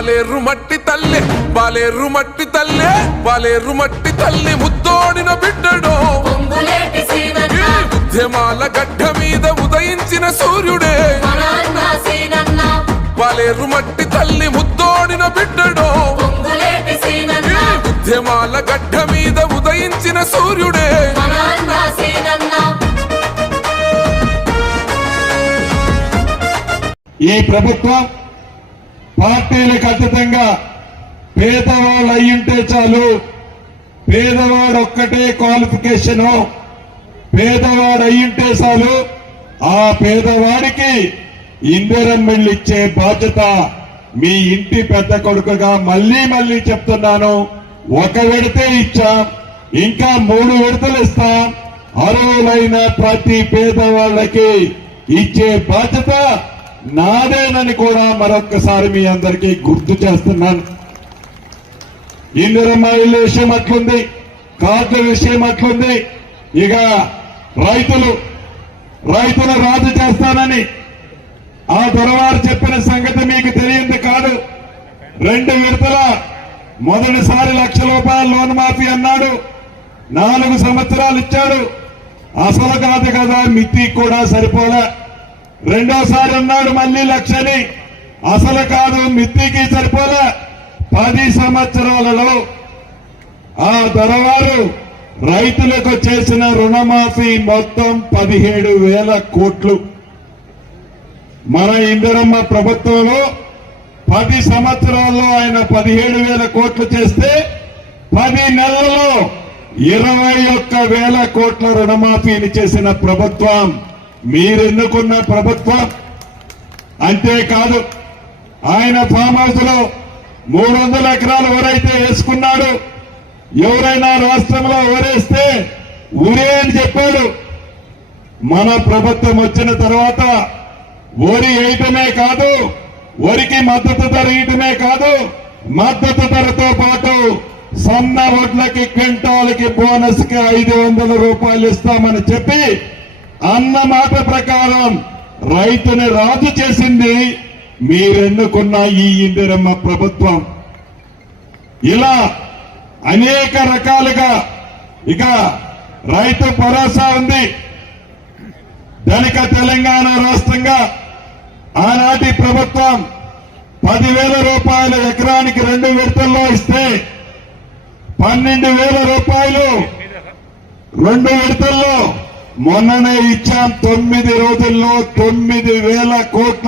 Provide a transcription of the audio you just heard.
బాలేరు మట్టి తల్లి బాలేరు మట్టి తల్లే బాలేరు మట్టి తల్లి ముద్దోడిన బిడ్డడో. ఉద్యమాల గడ్డ మీద ఉదయించిన సూర్యుడే. బాలేరు మట్టి తల్లి ముద్దోడిన బిడ్డడో. ఉద్యమాల గడ్డ మీద ఉదయించిన సూర్యుడే. ఈ ప్రభుత్వం పార్టీలకు అతీతంగా పేదవాళ్ళు అయ్యుంటే చాలు. పేదవాడు ఒక్కటే క్వాలిఫికేషను. పేదవాడు అయ్యుంటే చాలు. ఆ పేదవాడికి ఇందిరమ్మిళ్ళు ఇచ్చే బాధ్యత మీ ఇంటి పెద్ద కొడుకుగా మళ్ళీ మళ్ళీ చెప్తున్నాను. ఒక విడతే ఇచ్చాం. ఇంకా మూడు విడతలు ఇస్తాం. అర్హులైన ప్రతి పేదవాళ్ళకి ఇచ్చే బాధ్యత నాదేనని కూడా మరొక్కసారి మీ అందరికీ గుర్తు చేస్తున్నాను. ఇందిరమ్మ ఇల్లు విషయం అట్లుంది కార్డు విషయం అట్లుంది. ఇక రైతులు రైతులు రాజు చేస్తానని ఆ దొరవారు చెప్పిన సంగతి మీకు తెలియంది కాదు. రెండు విడతల మొదటిసారి లక్ష రూపాయల లోన్ మాఫీ అన్నాడు. నాలుగు సంవత్సరాలు ఇచ్చాడు. అసలు కాదు కదా మితి కూడా సరిపోలే. రెండోసారి అన్నాడు మళ్ళీ లక్షని. అసలు కాదు మిత్తికి సరిపోలే. పది సంవత్సరాలలో ఆ దొరవారు రైతులకు చేసిన రుణమాఫీ మొత్తం పదిహేడు వేల కోట్లు. మన ఇందిరమ్మ ప్రభుత్వంలో పది సంవత్సరాల్లో ఆయన పదిహేడు వేల కోట్లు చేస్తే పది నెలల్లో ఇరవై ఒక్క వేల కోట్ల రుణమాఫీని చేసిన ప్రభుత్వం. మీరెన్నుకున్న ప్రభుత్వం అంతేకాదు ఆయన ఫామ్ హౌస్లో మూడు వందల ఎకరాలు ఎవరైతే వేసుకున్నాడు. ఎవరైనా రాష్ట్రంలో ఎవరేస్తే ఊరే అని చెప్పాడు. మన ప్రభుత్వం వచ్చిన తర్వాత వరి వేయటమే కాదు వరికి మద్దతు ధర ఇయటమే కాదు మద్దతు ధరతో పాటు సన్న వడ్లకి క్వింటాల్కి బోనస్కి ఐదు వందల రూపాయలు ఇస్తామని చెప్పి అన్న మాట ప్రకారం రైతుని రాజు చేసింది మీరెన్నుకున్న ఈ ఇందిరమ్మ ప్రభుత్వం. ఇలా అనేక రకాలుగా ఇక రైతు భరోసా ఉంది. ధనిక తెలంగాణ రాష్ట్రంగా ఆనాటి ప్రభుత్వం పదివేల రూపాయలు ఎకరానికి రెండు విడతల్లో ఇస్తే పన్నెండు వేల రూపాయలు రెండు విడతల్లో మొన్ననే ఇచ్చాం తొమ్మిది రోజుల్లో తొమ్మిది వేల కోట్ల